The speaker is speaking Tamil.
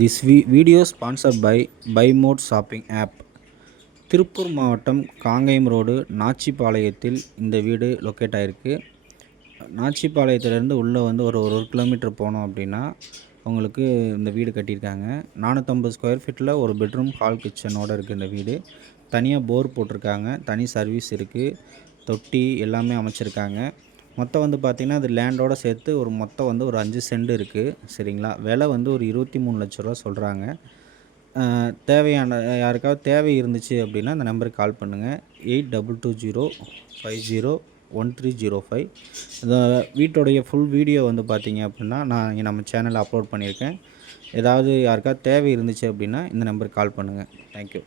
This video sponsored by Buy Mode Shopping app. Tiruppur மாவட்டம் காங்கேயம் ரோடு நாச்சிபாளையத்தில் இந்த வீடு லொக்கேட் ஆகிருக்கு. நாச்சிபாளையத்திலேருந்து உள்ளே வந்து ஒரு கிலோமீட்டர் போனோம் அப்படின்னா உங்களுக்கு இந்த வீடு கட்டியிருக்காங்க. 450 ஸ்கொயர் ஃபீட்டில் ஒரு பெட்ரூம் ஹால் கிச்சனோடு இருக்குது. இந்த வீடு தனியாக போர் போட்டிருக்காங்க, தனி சர்வீஸ் இருக்குது, தொட்டி எல்லாமே அமைச்சிருக்காங்க. மொத்தம் வந்து பார்த்திங்கன்னா அது லேண்டோடு சேர்த்து மொத்தம் வந்து ஒரு 5 சென்ட் இருக்குது. சரிங்களா? விலை வந்து ஒரு 23 லட்ச ரூபா சொல்கிறாங்க. தேவையான யாருக்காவது தேவை இருந்துச்சு அப்படின்னா அந்த நம்பருக்கு கால் பண்ணுங்கள். 8220501305. இந்த வீட்டோடைய ஃபுல் வீடியோ வந்து பார்த்திங்க அப்படின்னா நான் இங்கே நம்ம சேனலில் அப்லோட் பண்ணியிருக்கேன். ஏதாவது யாருக்காவது தேவை இருந்துச்சு அப்படின்னா இந்த நம்பருக்கு கால் பண்ணுங்கள். தேங்க்யூ.